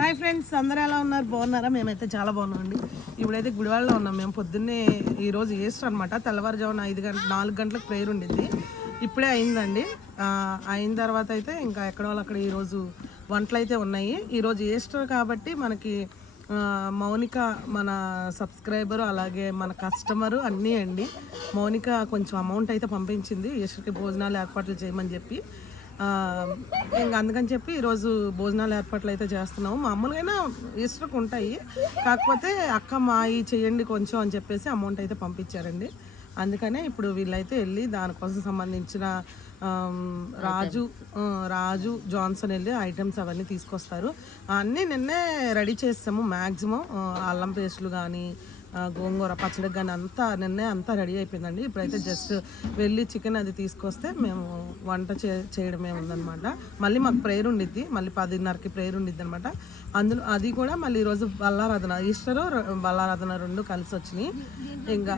Hi friends, అందరూ ఎలా ఉన్నారు? బాగున్నారా? మేమైతే చాలా బాగున్నామండి. ఇప్పుడైతే గుడివాడలో ఉన్నాం. మేము పొద్దున్నే ఈరోజు ఈస్టర్ అనమాట. తెల్లవారుజామున 4 గంటలకు ప్రేయర్ ఉండిద్ది. ఇప్పుడే అయిందండి. అయిన తర్వాత అయితే ఇంకా ఎక్కడ వాళ్ళు అక్కడ ఈరోజు వంటలు అయితే ఉన్నాయి. ఈరోజు ఈస్టర్ కాబట్టి మనకి మౌనిక మన సబ్స్క్రైబరు అలాగే మన కస్టమరు అన్నీ అండి. మౌనిక కొంచెం అమౌంట్ అయితే పంపించింది ఈస్టర్కి భోజనాలు ఏర్పాట్లు చేయమని చెప్పి. ఇంకా అందుకని చెప్పి ఈరోజు భోజనాలు ఏర్పాట్లు అయితే చేస్తున్నాము. మామూలుగా ఈస్టర్కి ఉంటాయి, కాకపోతే అక్క మాయి చేయండి కొంచెం అని చెప్పేసి అమౌంట్ అయితే పంపించారండి. అందుకనే ఇప్పుడు వీళ్ళైతే వెళ్ళి దానికోసం సంబంధించిన రాజు జాన్సన్ వెళ్ళి ఐటమ్స్ అవన్నీ తీసుకొస్తారు. అన్నీ నిన్నే రెడీ చేస్తాము. మ్యాక్సిమం అల్లం పేస్టులు కానీ గోంగూర పచ్చడికి కానీ నిన్నే అంతా రెడీ అయిపోయిందండి. ఇప్పుడైతే జస్ట్ వెళ్ళి చికెన్ అది తీసుకొస్తే మేము వంట చేయడమే ఉందన్నమాట. మళ్ళీ మాకు ప్రేయర్ ఉండిద్ది, మళ్ళీ 10:30కి ప్రేయర్ ఉండిద్ది అనమాట. అందులో అది కూడా మళ్ళీ ఈరోజు బల్లారాధన, ఈస్టరు బల్లారాధన రెండు కలిసి వచ్చినాయి. ఇంకా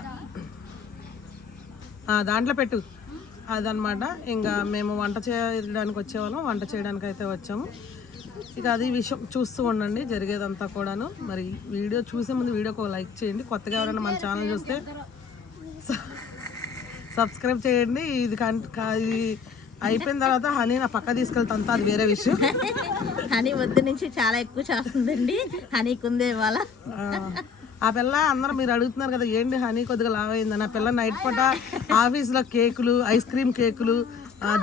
దాంట్లో పెట్టు అదనమాట. ఇంకా మేము వంట చేయడానికి వచ్చేవాళ్ళం, వంట చేయడానికి అయితే వచ్చాము. ఇక అది విషయం చూస్తూ ఉండండి జరిగేదంతా కూడాను. మరి వీడియో చూసే ముందు వీడియోకి లైక్ చేయండి. కొత్తగా ఎవరైనా మన ఛానల్ చూస్తే సబ్స్క్రైబ్ చేయండి. ఇది అయిపోయిన తర్వాత హనీ నా పక్క తీసుకెళ్తాంతా, అది వేరే విషయం. హనీ వద్దు నుంచి చాలా ఎక్కువ చేస్తుందండి. హనీకి ఉంది ఇవాళ. ఆ పిల్ల అందరూ మీరు అడుగుతున్నారు కదా ఏంటి హనీ కొద్దిగా లావైందని. ఆ పిల్ల నైట్ పూట ఆఫీస్లో కేకులు, ఐస్ క్రీమ్ కేకులు,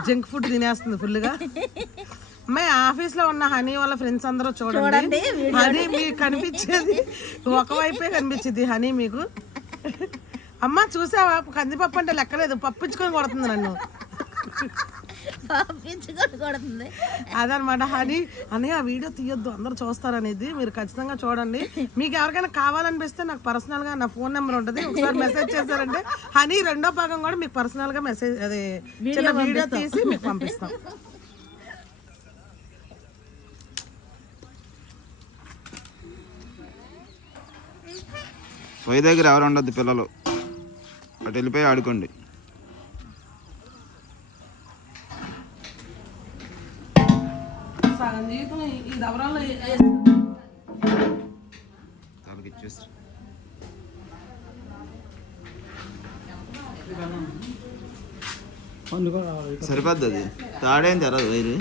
జంక్ ఫుడ్ తినేస్తుంది ఫుల్గా. అమ్మాయి ఆఫీస్లో ఉన్న హనీ వాళ్ళ ఫ్రెండ్స్ అందరూ చూడండి. హనీ మీకు కనిపించేది ఒకవైపే కనిపించింది హనీ మీకు. అమ్మ చూసావా, కందిపప్పు అంటే లెక్కలేదు, పప్పించుకొని కొడుతుంది నన్ను. అదనమాట హనీ అని ఆ వీడియో తీయొద్దు అందరూ చూస్తారనేది. మీరు ఖచ్చితంగా చూడండి. మీకు ఎవరికైనా కావాలనిపిస్తే నాకు పర్సనల్గా నా ఫోన్ నెంబర్ ఉంటుంది, ఒకసారి మెసేజ్ చేశారంటే హనీ రెండో భాగం కూడా మీకు పర్సనల్గా మెసేజ్ అదే చిన్న వీడియో తీసి మీకు పంపిస్తాం. పొయ్యి దగ్గర ఎవరు ఉండద్దు, పిల్లలు అటు వెళ్ళిపోయి ఆడుకోండి. సరిపోద్ది, అది తాడేం తెరదు వైరు.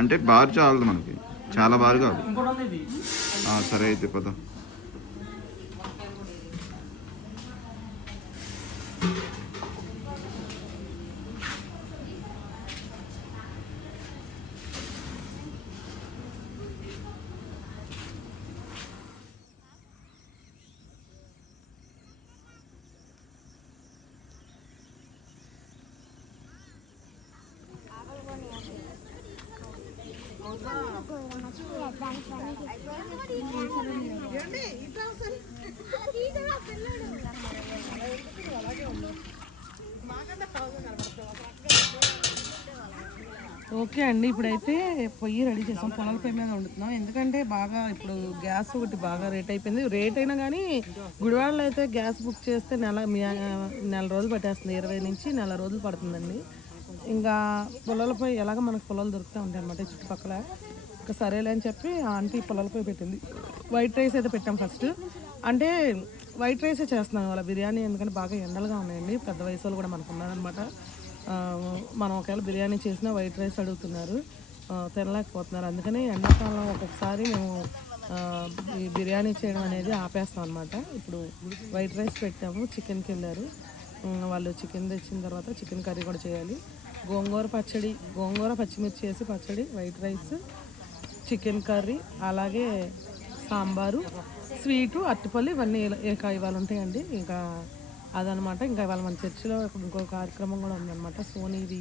అంటే బారు చాలదు మనకి, చాలా బారు కాదు. సరే అయితే పద. ఓకే అండి, ఇప్పుడైతే పొయ్యి రెడీ చేసాం. పొలాల పొయ్యి మీద వండుతున్నాం. ఎందుకంటే బాగా ఇప్పుడు గ్యాస్ ఒకటి బాగా రేట్ అయిపోయింది. రేట్ అయినా కానీ గుడివాడలో అయితే గ్యాస్ బుక్ చేస్తే నెల రోజులు పట్టేస్తుంది. 20 నుంచి నెల రోజులు పడుతుందండి. ఇంకా పొలాల పొయ్యి ఎలాగ మనకు పొలాలు దొరుకుతూ ఉంటాయి అన్నమాట చుట్టుపక్కల. ఇంకా సరేలే అని చెప్పి ఆంటీ పొలాల పొయ్యి పెట్టింది. వైట్ రైస్ అయితే పెట్టాం ఫస్ట్. అంటే వైట్ రైసే చేస్తున్నాను వాళ్ళ బిర్యానీ, ఎందుకంటే బాగా ఎండలుగా ఉన్నాయండి. పెద్ద వయసు వాళ్ళు కూడా మనకు ఉన్నారనమాట. మనం ఒకవేళ బిర్యానీ చేసినా వైట్ రైస్ అడుగుతున్నారు. తినలేకపోతున్నారు. అందుకని ఎండాకాలం ఒక్కొక్కసారి మేము ఈ బిర్యానీ చేయడం అనేది ఆపేస్తాం అనమాట. ఇప్పుడు వైట్ రైస్ పెట్టాము, చికెన్కి వెళ్ళారు వాళ్ళు. చికెన్ తెచ్చిన తర్వాత చికెన్ కర్రీ కూడా చేయాలి. గోంగూర పచ్చడి, గోంగూర పచ్చిమిర్చి వేసి పచ్చడి, వైట్ రైస్, చికెన్ కర్రీ, అలాగే సాంబారు, స్వీటు, అరటిపళ్ళు, ఇవన్నీ ఇవాళ ఉంటాయండి. ఇంకా అదనమాట. ఇంకా ఇవాళ మన చర్చిలో ఇంకో కార్యక్రమం కూడా ఉందన్నమాట. సోనీకి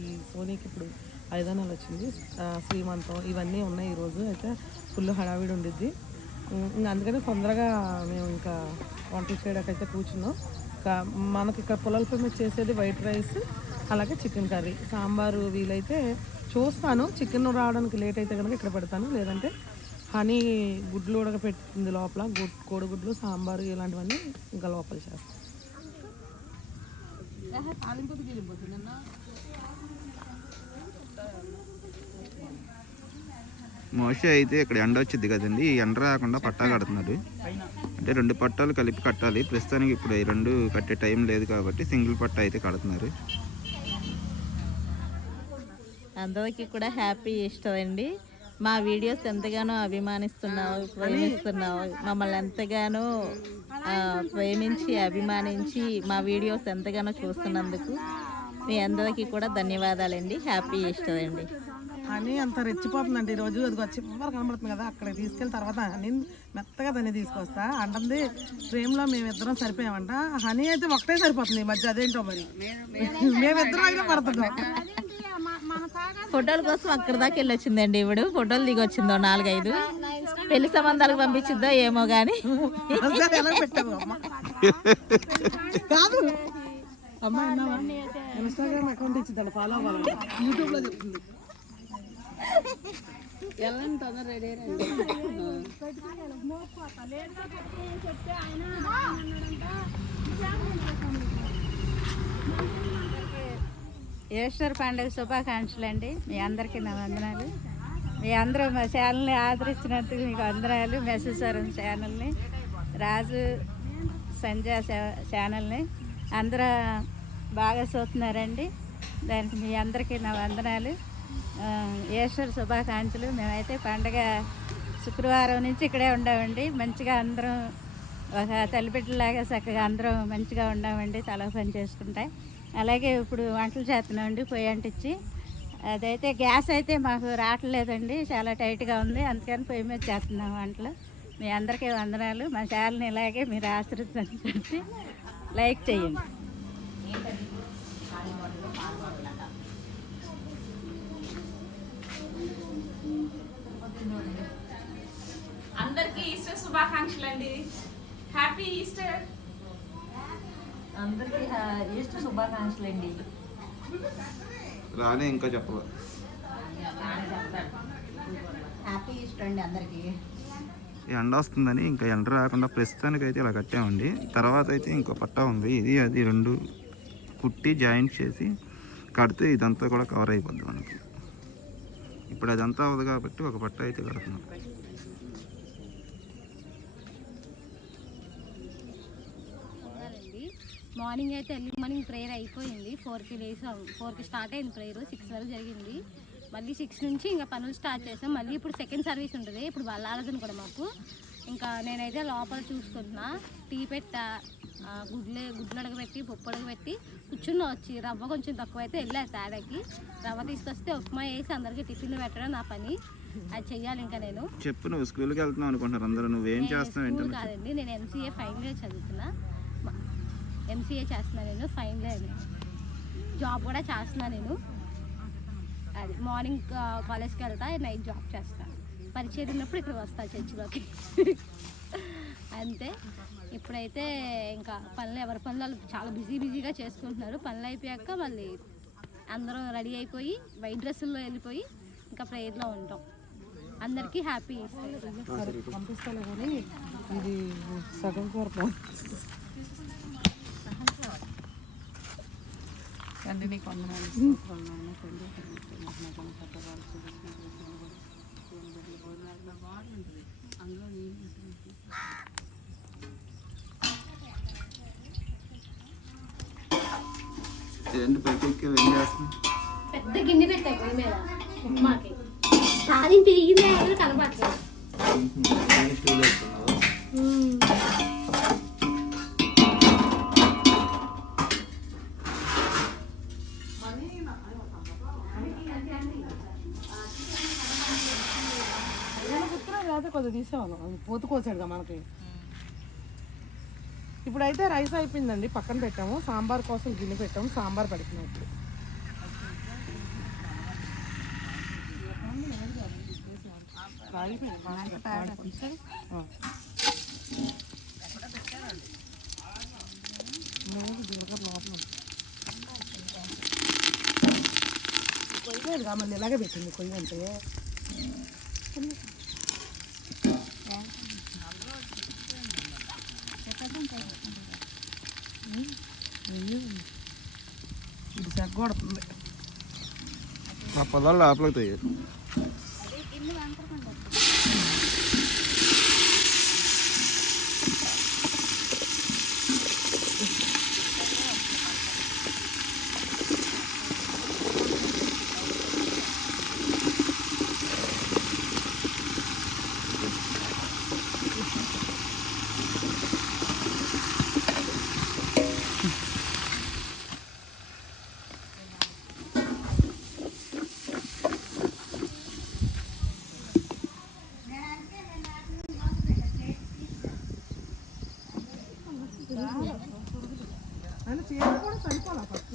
ఇప్పుడు 5వ నెల వచ్చింది, శ్రీమంతం, ఇవన్నీ ఉన్నాయి ఈరోజు. అయితే ఫుల్ హడావిడి ఉండిద్ది. ఇంకా అందుకని తొందరగా మేము ఇంకా వంటలు చేయడానికి అయితే కూర్చున్నాం. ఇంకా మనకి ఇక్కడ పొలాలపై మీద చేసేది వైట్ రైస్, అలాగే చికెన్ కర్రీ, సాంబారు. వీలైతే చూస్తాను, చికెన్ రావడానికి లేట్ అయితే కనుక ఇక్కడ పెడతాను, లేదంటే హనీ గుడ్లు ఉడకపెట్టింది లోపల, కోడిగుడ్లు, సాంబారు ఇలాంటివన్నీ ఇంకా లోపల చేస్తాను. మోస్ట్లీ అయితే ఇక్కడ ఎండ వచ్చింది కదండి, ఈ ఎండ రాకుండా పట్టా కడుతున్నారు. అంటే 2 పట్టాలు కలిపి కట్టాలి. ప్రస్తుతానికి ఇప్పుడు ఈ 2 కట్టే టైం లేదు కాబట్టి సింగిల్ పట్టా అయితే కడుతున్నారు. అందరికీ కూడా హ్యాపీ ఈస్టర్ అండి. మా వీడియోస్ ఎంతగానో అభిమానిస్తున్నావు, ప్రేమిస్తున్నావు, మమ్మల్ని ఎంతగానో ప్రేమించి అభిమానించి మా వీడియోస్ ఎంతగానో చూస్తున్నందుకు మీ అందరికీ కూడా ధన్యవాదాలండి. హ్యాపీ ఈస్టర్ అండి. హనీ అంత రెచ్చిపోతుందండి ఈరోజు. అది చివరి కనబడుతుంది కదా, అక్కడ తీసుకెళ్ళిన తర్వాత హనీ మెత్తగా దాన్ని తీసుకొస్తా అంటుంది. ఫ్రేమ్లో మేమిద్దరం సరిపోయామంట, హనీ అయితే ఒకటే సరిపోతుంది ఈ మధ్య. అదేంటో మరి మేమిద్దరం అయినా పడుతున్నాం. ఫోటోల కోసం అక్కడ దాకా వెళ్ళి వచ్చిందండి. ఇప్పుడు ఫోటోలు దిగి వచ్చిందో 4-5 పెళ్లి సంబంధాలకు పంపించిందో ఏమో గానీ. ఎలా పెట్టాము అమ్మ? కాదు అమ్మ, అన్నావా? ఇన్స్టాగ్రామ్ అకౌంట్ ఇచ్చిందండి, ఫాలో అవ్వాలి. యూట్యూబ్లో చెప్తుంది. ఈస్టర్ పండుగ శుభాకాంక్షలు అండి. మీ అందరికీ నా వందనాలు. మీ అందరూ మా ఛానల్ని ఆదరించినందుకు మీకు వందనాలు. మెసేజరం ఛానల్ని, రాజు సంజయ్ ఛానల్ని అందరూ బాగా చూస్తున్నారండి. దానికి మీ అందరికీ నా వందనాలు. ఈస్టర్ శుభాకాంక్షలు. మేమైతే పండగ శుక్రవారం నుంచి ఇక్కడే ఉండామండి. మంచిగా అందరం ఒక తల్లిబిడ్డలాగా చక్కగా అందరం మంచిగా ఉండామండి, తల పని చేసుకుంటాయి. అలాగే ఇప్పుడు వంటలు చేస్తున్నామండి, పొయ్యి అంటించి. అదైతే గ్యాస్ అయితే మాకు రావట్లేదండి, చాలా టైట్గా ఉంది. అందుకని పొయ్యి మీద చేస్తున్నాం వంటలు. మీ అందరికీ వందనాలు. మా ఛానల్ని ఇలాగే మీరు ఆశీర్వదించి లైక్ చేయండి. అందరికీ ఈస్టర్ శుభాకాంక్షలు అండి. Happy Easter. అందరికీ ఈస్టర్ శుభాకాంక్షలు అండి. రాలే ఇంకా చెప్పవా? హ్యాపీ ఈస్టర్ అండి అందరికీ. ఎండ వస్తుందని ఇంకా ఎండ రాకుండా ప్రస్తుతానికి అయితే ఇలా కట్టామండి. తర్వాత అయితే ఇంకో పట్టా ఉంది, ఇది అది 2 కుట్టి జాయింట్ చేసి కడితే ఇదంతా కూడా కవర్ అయిపోద్ది మనకి. ఇప్పుడు అదంతా అవ్వదు కాబట్టి ఒక పట్టా అయితే కడుతున్నాం. మార్నింగ్ అయితే ఎర్లీ మార్నింగ్ ప్రేయర్ అయిపోయింది. 4కి స్టార్ట్ అయింది ప్రేయర్. 6 వరకు జరిగింది. మళ్ళీ 6 నుంచి ఇంకా పనులు స్టార్ట్ చేసాం. మళ్ళీ ఇప్పుడు సెకండ్ సర్వీస్ ఉంటుంది. ఇప్పుడు వాళ్ళ ఆరాధన కూడా మాకు. ఇంకా నేనైతే లోపల చూసుకుంటున్నా. టీ పెట్టా, గుడ్లు అడగబెట్టి, పప్పు అడగబెట్టి కూర్చుని వచ్చి రవ్వ కొంచెం తక్కువ అయితే వెళ్ళా తేడాకి. రవ్వ తీసుకొస్తే ఉప్మా వేసి అందరికీ టిఫిన్లు పెట్టడం నా పని. అది చెయ్యాలి. ఇంకా నేను చెప్పు, నువ్వు స్కూల్కి వెళ్తున్నావు అనుకుంటున్నారు అందరూ, నువ్వేం చేస్తావు? కాదండి, నేను MCA ఫైనల్ ఇయర్ చదువుతున్నా. MCA చేస్తున్నా నేను, ఫైనల్ ఇయర్. జాబ్ కూడా చేస్తున్నా నేను. అది మార్నింగ్ కాలేజ్కి వెళ్తా, నైట్ జాబ్ చేస్తా. పరిచయం ఉన్నప్పుడు ఇక్కడ వస్తా చర్చిలోకి. అంతే. ఇప్పుడైతే ఇంకా పనులు ఎవరి పనులు చాలా బిజీగా చేసుకుంటున్నారు. పనులు అయిపోయాక మళ్ళీ అందరం రెడీ అయిపోయి వైట్ డ్రెస్సుల్లో వెళ్ళిపోయి ఇంకా ప్రేయర్లో ఉంటాం. అందరికీ హ్యాపీ పంపిస్తాను. కానీ ఇది సగం కూర తండ్రి నీకు వందనాలు. ఏంటి పైకి ఏం చేస్తున్నావు? పెద్ద గిన్నె పెట్టాయి పొయ్యి మీద ఉప్మాకి. తాలింపు ఇగిదే కనపడలేదు. కొద్దిగా తీసేవాళ్ళం పోతు కోసాడుగా మనకి. ఇప్పుడైతే రైస్ అయిపోయిందండి, పక్కన పెట్టాము. సాంబార్ కోసం గిన్నె పెట్టాము, సాంబార్ పెడుతున్నాం ఇప్పుడు. కొయ్యలేదుగా మళ్ళీ ఇలాగే పెట్టింది కొయ్య అంటే. ఇది చెగ్గొడుతుంది. ఆ పొలాలు లోపలికి తోయారు. అని చీర కూడా సరిపోలా ఫస్ట్.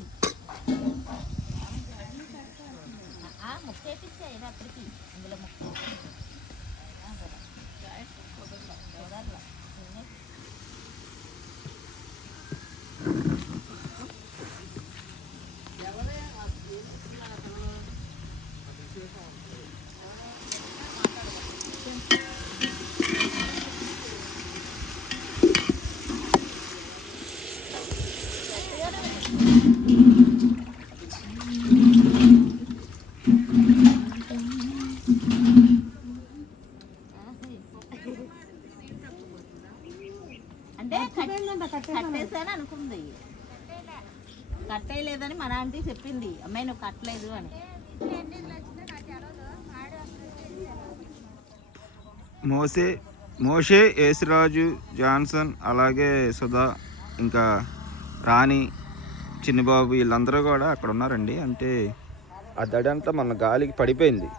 అంటే కట్టేసాను అనుకుంది, కట్టేయలేదని మన ఆంటీ చెప్పింది. అమ్మాయి నువ్వు కట్టలేదు అని. మోషే, యేసురాజు, జాన్సన్, అలాగే సుధా, ఇంకా రాణి, చిన్నబాబు వీళ్ళందరూ కూడా అక్కడ ఉన్నారండి. అంటే ఆ దడంతా మన గాలికి పడిపోయింది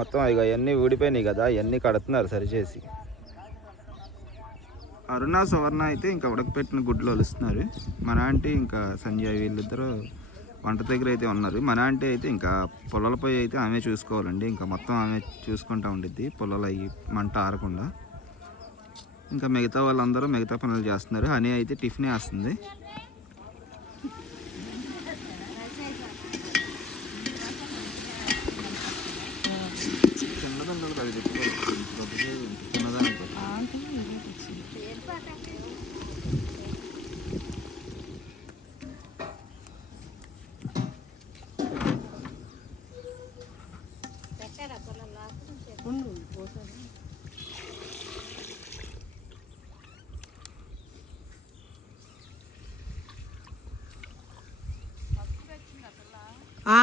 మొత్తం. ఇక అవన్నీ ఊడిపోయినాయి కదా, అవన్నీ కడుతున్నారు సరిచేసి. అరుణ, సువర్ణ అయితే ఇంకా ఉడకపెట్టిన గుడ్లు వలుస్తున్నారు. మన ఆంటీ ఇంకా సంజయ్ వీళ్ళిద్దరూ వంట దగ్గర అయితే ఉన్నారు. మన ఆంటీ అయితే ఇంకా పొలాలపై అయితే ఆమె చూసుకోవాలండి. ఇంకా మొత్తం ఆమె చూసుకుంటూ ఉండిద్ది, పొలాలు అయ్యి మంట ఆరకుండా. ఇంకా మిగతా వాళ్ళందరూ మిగతా పనులు చేస్తున్నారు. హనీ అయితే టిఫిన్ వేస్తుంది.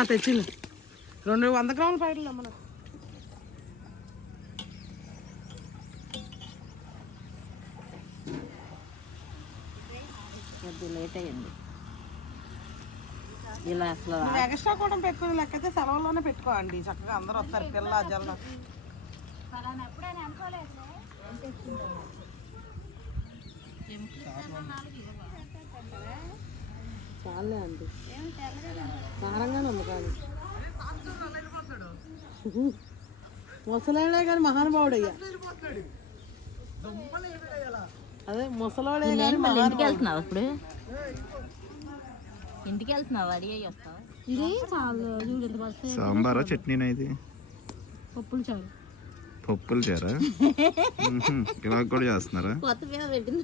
తెచ్చింది 200 గ్రాముల ప్యాకెట్లు అమ్మ. లేట్ అయ్యింది. ఇలా అసలు ఎక్స్ట్రా కూడా పెట్టుకుని లెక్కైతే సెలవుల్లోనే పెట్టుకోండి, చక్కగా అందరూ వస్తారు. పిల్ల జల్ల చాలే అండి, కారంగానే ఉంది. కానీ ముసలాడే కానీ మహానుభావుడు అయ్యా. అదే ముసలాడే కానీ ఇంటికి వెళ్తున్నావు. ఇప్పుడు ఇంటికి వెళ్తున్నావు, అడిగి వస్తావా? ఇదే చాలు సాంబారా చట్నీనా ఇది? పప్పులు చారు. పప్పుల చారా? ఇలాగ కూడా చేస్తున్నారా? కొత్త మీద పెట్టింది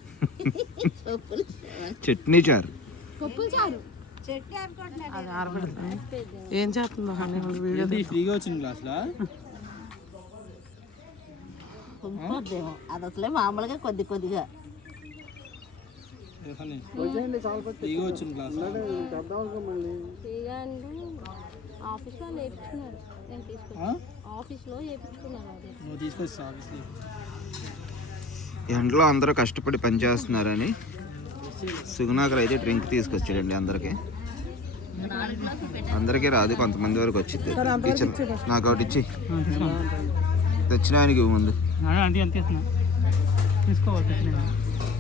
చట్నీ చారు. పప్పులు చారు అది ఆరబెడుతుంది. ఏం చేస్తుందో హనీ వీడియో ఫ్రీగా వచ్చింది క్లాస్లో. అది అసలే మామూలుగా కొద్ది కొద్దిగా ఫ్రీగా వచ్చింది క్లాస్. ఆఫీస్లో నేర్చుకున్నారు, నేను తీసుకున్నాను. ఆఫీస్లో చేయించుకున్నారు అది. నువ్వు తీసుకొస్తా ఆఫీస్కి. ఎండలో అందరూ కష్టపడి పనిచేస్తున్నారని సుగుణాకర్ అయితే డ్రింక్ తీసుకొచ్చాడండి అందరికీ. అందరికీ రాదు, కొంతమంది వరకు వచ్చింది. నాకు ఒకటి ఇచ్చి తెచ్చిన ఆయనకి ముందు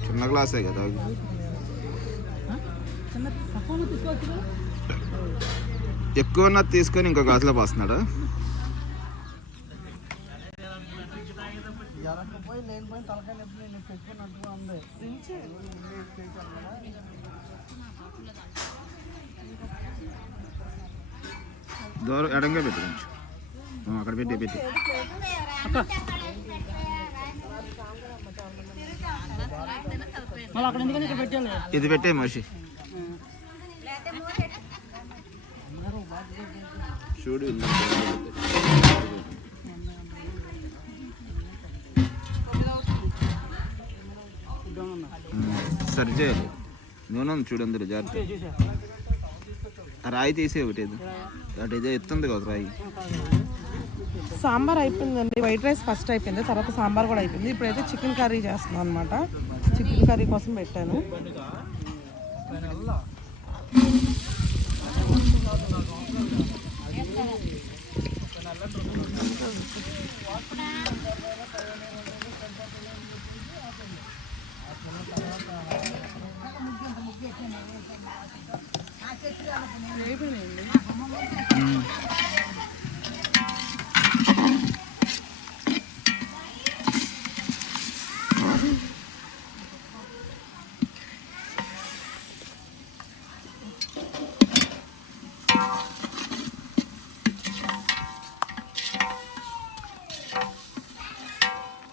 చిన్న గ్లాసే కదా, ఎక్కువ ఉన్నది తీసుకొని ఇంకో గ్లాసులో పోస్తున్నాడు. దూరం ఎడంగా పెట్టు కొంచెం, అక్కడ పెట్టి పెట్టి ఇది పెట్టే మనిషి చూడు. సరి చేయాలి. నూనె ఉంది చూడు అందరు జాగ్రత్త. ఆ రాయి తీసే ఒకటి అటు ఇదే ఎత్తుంది ఒక రాయి. సాంబార్ అయిపోయిందండి. వైట్ రైస్ ఫస్ట్ అయిపోయింది, తర్వాత సాంబార్ కూడా అయిపోయింది. ఇప్పుడైతే చికెన్ కర్రీ చేస్తున్నాను అనమాట. చికెన్ కర్రీ కోసం పెట్టాను.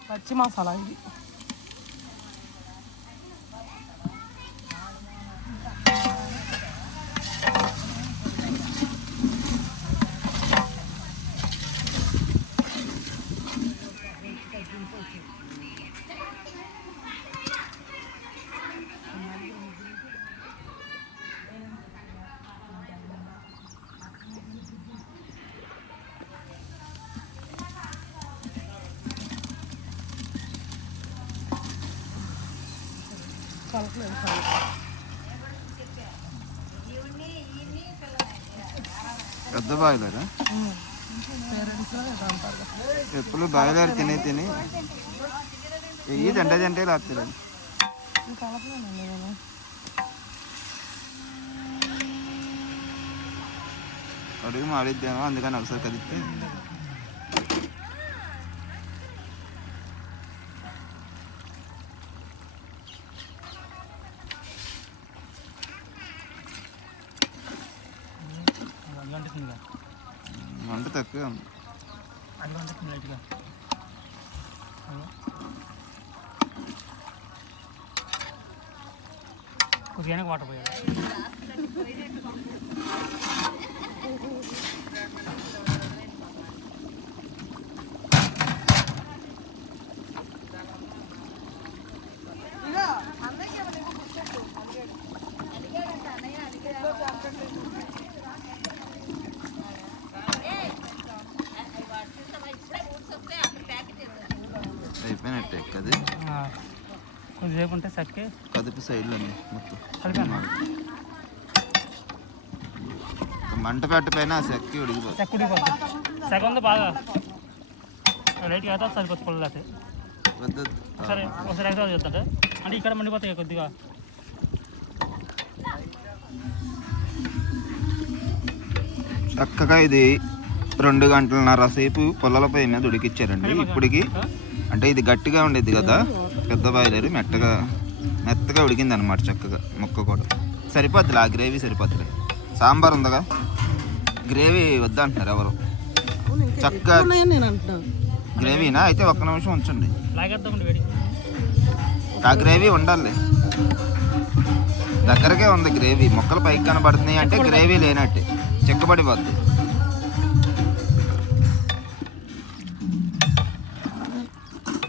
పచ్చి మసాలా ఇది. పెద్ద బాయిలరా ఎప్పుడు బాయిలర్ తిని తిని వెయ్యి జంటే రాత్రి అడుగు మాడిద్దామో అందుకని ఒకసారి కదిస్తే మంట తక్కువ ఉంది. కొద్దిగా వాటర్ పోయాలి. అయిపోయినట్టే కది కొద్దిసేపు ఉంటే సక్కే కదుపు సైడ్లో మొత్తం మంట పెట్టపోయినా ఆ సెక్కి ఉడికిపోతుంది. సెక్క ఉడికిపోతుంది. సెగ ఉంది బాగా లైట్గా అయితే సరిపోతుంది పొలం అయితే. ఒకసారి ఎక్స్ట్రా చేస్తుంటే అంటే ఇక్కడ మండిపోతాయి కొద్దిగా. చక్కగా ఇది 2 గంటలన్నర సేపు పొలాల పై మీద ఉడికిచ్చారండి. ఇప్పటికి అంటే ఇది గట్టిగా ఉండేది కదా పెద్ద బాయిలర్, మెత్తగా ఉడికింది అనమాట చక్కగా. ముక్క కూడా సరిపోద్దులే, ఆ గ్రేవీ సరిపోద్దులే. సాంబార్ ఉందగా, గ్రేవీ వద్దంటున్నారు ఎవరు. చక్కగా గ్రేవీనా అయితే ఒక్క నిమిషం ఉంచండి. ఆ గ్రేవీ ఉండాలి, దగ్గరకే ఉంది గ్రేవీ. ముక్కలు పైకి కనబడుతున్నాయి అంటే గ్రేవీ లేనట్టే, చిక్కబడిపోద్ది.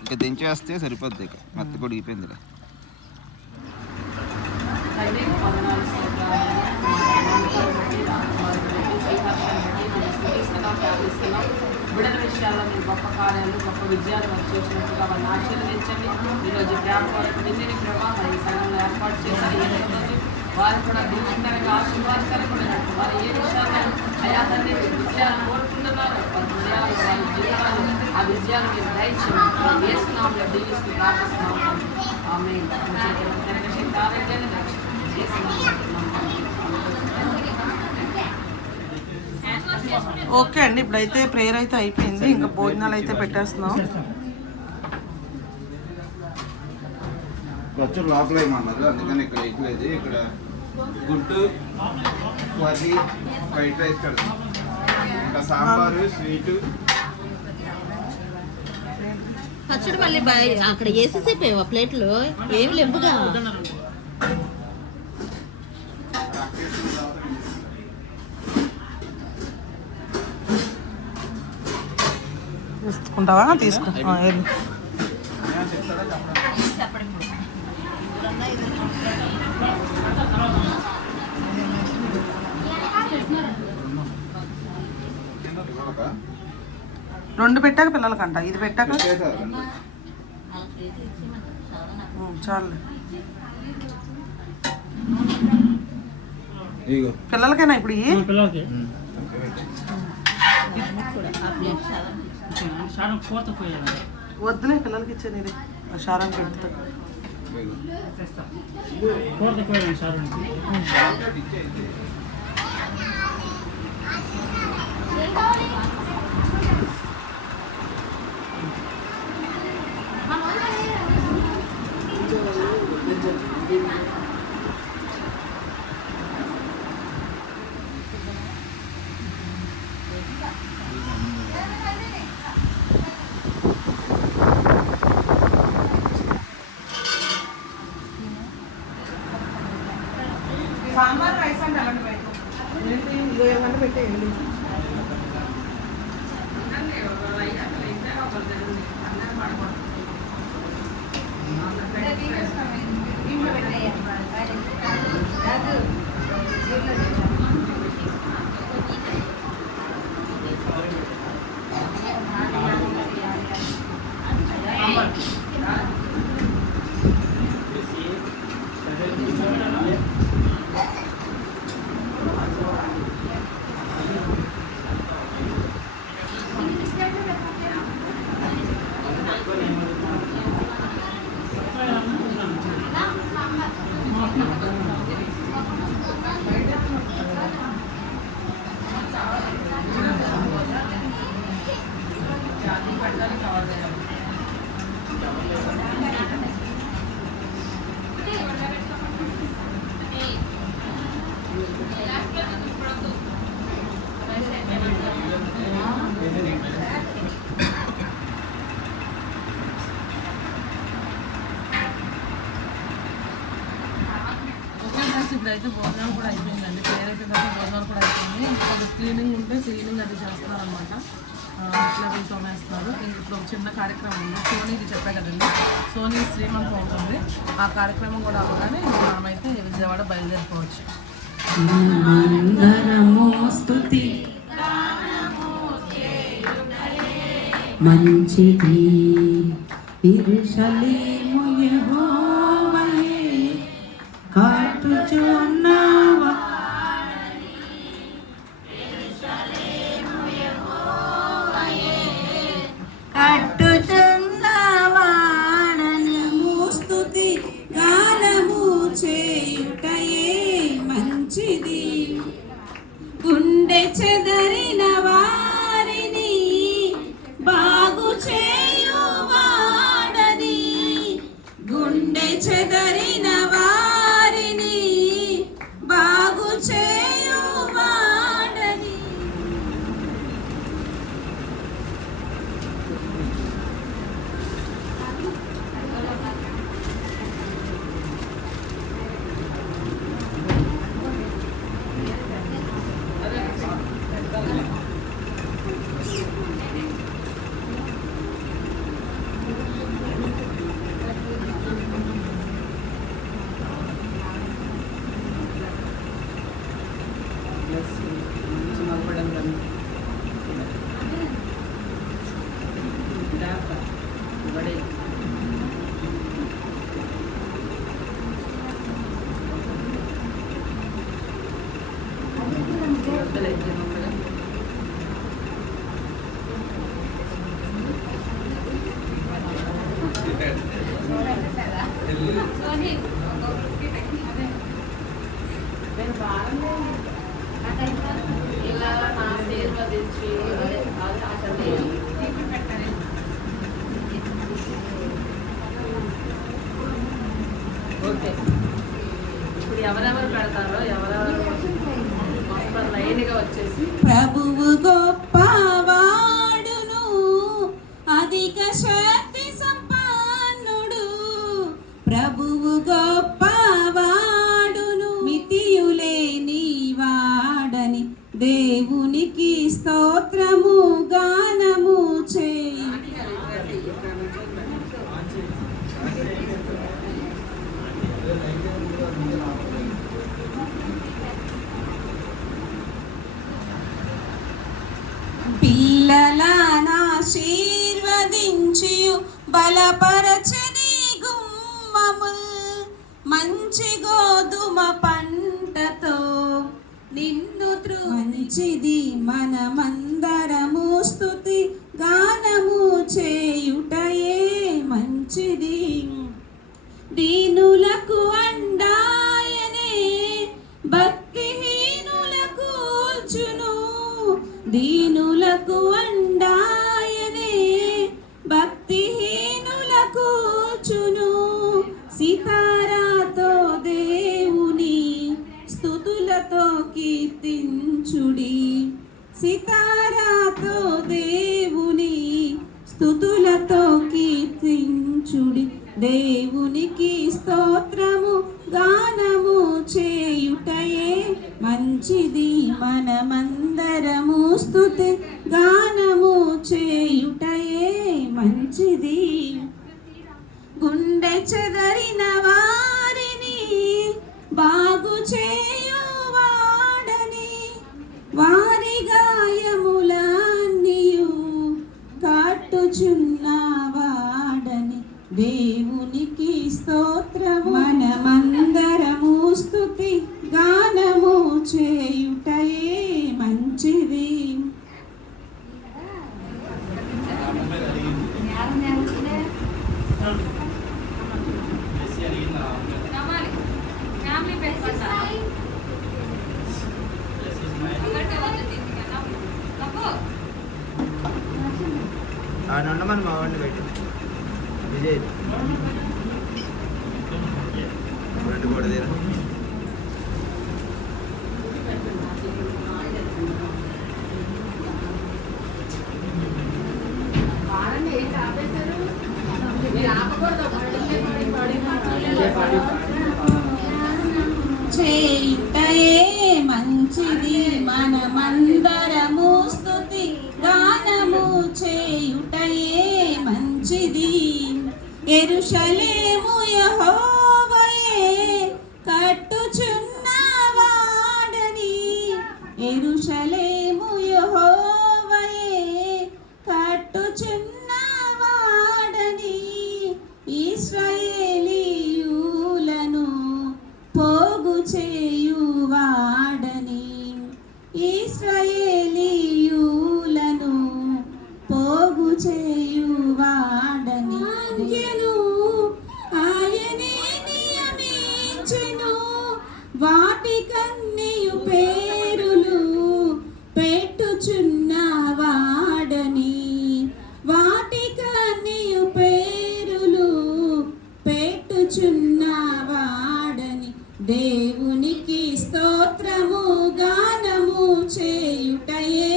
ఇక దించేస్తే సరిపోద్ది, ఇక మెత్త కొడిగిపోయిందిలే. విడుదల విషయాల్లో మీరు గొప్ప కార్యాలు గొప్ప విజయాలు వారు చేసినట్టుగా వారిని ఆశీర్వదించండి. ఈరోజు ప్రేమ కొరకు నిన్నని ప్రభావ ఈ సంఘంలో ఏర్పాటు చేశారు. ఈ రోజు వారు కూడా దీవెనకరంగా ఆశీర్వాదకరంగా వారు ఏ విషయాల్లో అయా తండ్రి విజయాలు కోరుకుంటున్నారో వారి హృదయాలు వారి జీవితాలు ఆ విజయాలు మీరు దయచేయండి. యేసునామములో దీవిస్తూ ప్రార్థిస్తున్నాము. ఆమేన్. శక్తి ఆరోగ్యాన్ని దయచేయండి. యేసునామములో ఓకే అండి, ఇప్పుడైతే ప్రేయర్ అయితే అయిపోయింది, ఇంకా భోజనాలు అయితే పెట్టేస్తున్నాం. వచ్చి లోపల ఏమన్నారు, అందుకని ఇక్కడ వేయట్లేదు. ఇక్కడ గుడ్డు కర్రీ ఫ్రైడ్ రైస్ కడతాం, ఇంకా సాంబారు స్వీటు పచ్చడి మళ్ళీ అక్కడ వేసేసేపోయావా ప్లేట్లో? ఏమి లేవుగా. తీసుకుంటావా? తీసుకో. రెండు పెట్టాక పిల్లలకంట, ఇది పెట్టాక చాలు. పిల్లలకైనా ఇప్పుడు పిల్లలకి వద్దులే, పిల్లలకి ఇచ్చాను ఇది షారం పెడతా. సాంబార్ రైస్ అంటే అలాంటి రైస్ ఏమంటే పెట్టేయండి. ఇప్పుడైతే భోజనం కూడా అయిపోయిందండి. ప్రేయర్ అయిపోయిన తర్వాత భోజనాలు కూడా అయిపోయింది. ఇంకా క్లీనింగ్ ఉంటే క్లీనింగ్ అది చేస్తున్నారు అనమాట. ఇట్లా తోమేస్తున్నారు. ఇప్పుడు ఒక చిన్న కార్యక్రమం ఉంది, సోనీకి చెప్పా కదండి, సోనీ శ్రీమంతం ఉంటుంది. ఆ కార్యక్రమం కూడా అవ్వగానే మనమైతే విజయవాడ బయలుదేరిపోవచ్చు. మంచిది యెరూషలేము యెహోవాయే కాటుచున్నావా కట్టుచున్నవాడనము స్తుతి గానము చేయుటయే మంచిది. గుండె చెదరిన వారిని బాగు చేయువాడని, గుండె చెదరిన వారిని రెడీ. ఇలా ఆశీర్వదించి ఓకే. ఇప్పుడు ఎవరెవరు పెడతారో ఎవరెవరు వస్తారు లైన్గా వచ్చేసి. ప్రభువు గొప్పవాడును, అధిక శక్తి సంపన్నుడు. ప్రభువు గొప్పవాడును, మితియులేని వాడని దేవునికి స్తోత్రము గానము చేయి. పిల్లలనాశీర్వదించియు బలపరచని గుమ్మముల్, మంచి గోధుమ పంటతో నిన్ను మంచిది మనమందరము స్తుతి గానము చేయుటయే మంచిది. దీనులకు అండాయనే భక్తిహీనులకు కూల్చును. దీనులకు అండాయనే భక్తిహీనులకు కూల్చును. సితారాతో దేవుని స్తుతులతో కీర్తించుడి. సితారాతో దేవుని స్తుతులతో కీర్తించుడి. దేవునికి స్తోత్రము గానము చేయుటయే మంచిది. మనమందరము స్తుతి గానము చేయుటయే మంచిది. గుండె చెదరిన వారిని బాగు చేయువాడని, వారి గాయములన్నీయు కట్టుచున్నవాడని దేవునికి స్తోత్రము. మనమందరము స్తుతి గానము చేయుటయే మంచిది. ఉండమని మా వాడిని పెట్టి విజయ్ రెండు కూడా తీరా. చేయుటయే మంచిది. మనమందరము స్తుతి గానము చేయుటయే మంచిది. యెరూషలేము యెహోవాయే కట్టుచున్నవాడని. యెరూషలేము యెహోవాయే కట్టుచున్నవాడని. ఇశ్రాయేలీయులను పోగు చేయువాడని. ఇశ్రాయేలీయులను పోగు చేయువాడని. ఆయనే నియమించెను, వాటికన్నీయు పేరులు పెట్టుచున్నవాడని. వాటికన్నీయు పేరులు పెట్టుచున్నవాడని దేవునికి స్తోత్రము గానము చేయుటయే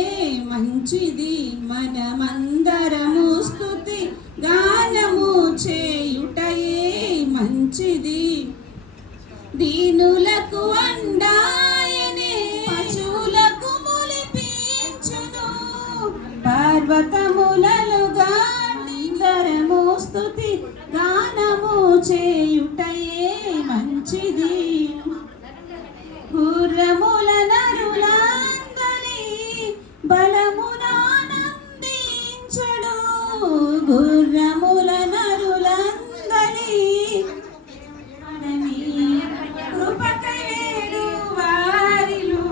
మంచిది. మనమందరము స్తుతి గానము చేయుటయే మంచిది. దీనులకు అండాయనే పశువులకు మొలిపించును. పర్వతములలో గాంధరము స్తుతి గానము చేయుటయే మంచిది. గుర్రముల నరులందరి బలమునానందించడు. గుర్రముల నరులందలి కృపకయేడు వారిలో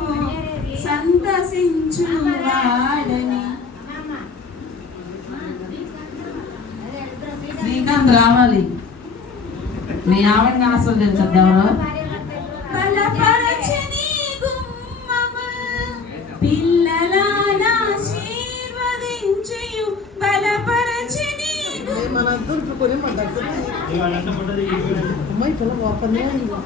సంతసించు వాడని. శ్రీకాంత్ రావాలి, మీ ఆవిడని ఆస్వాదించద్దామా? బలపరచని గుమ్మము పిల్లలానాశీర్వదించు బలపరచని మనందరూ ఇప్పుడు కొని మన దగ్గరికి అమ్మాయి పిల్ల వాపనే తీసుకో